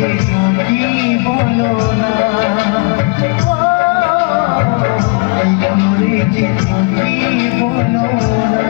যে থাকি বলো না, করে যে থাকি বলো না।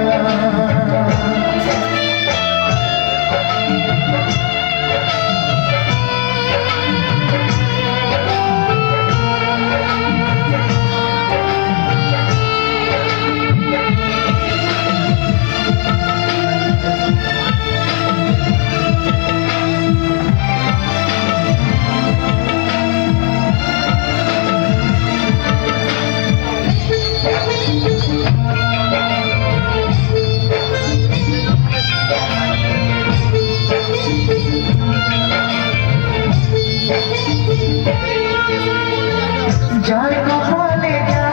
যার কপালে যা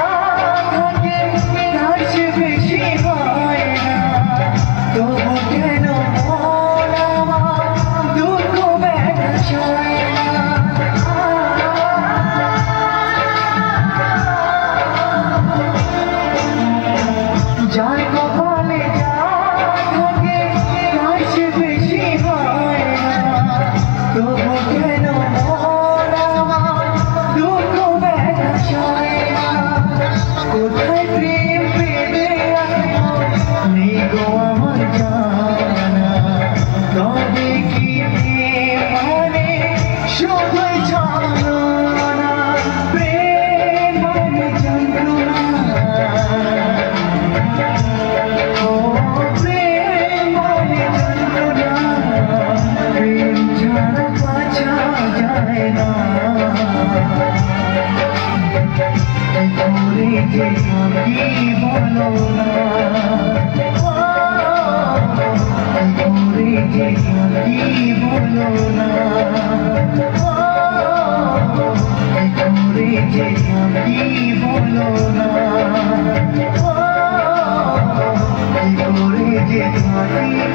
থাকে তার চেয়ে বেশি হয় না, তবু কেন মন আমার দুঃখ ব্যথা সয় না। যার কপালে যা থাকে তার চেয়ে বেশি হয় না, তবু কেন মন আমার দুঃখ ব্যথা সয় না। কোথায় প্রেম পেলে নেই গো আমার জানা, তবে কি প্রেম মানে শুধুই ছলনা, প্রেম মানে যন্ত্রণা। ও প্রেম মানে যন্ত্রণা, প্রেম ছাড়া বাঁচা যায় না। করে যে থাকি বলো না, করে যে থাকি বলো না, করে যে থাকি বলো না, করে যে থাকি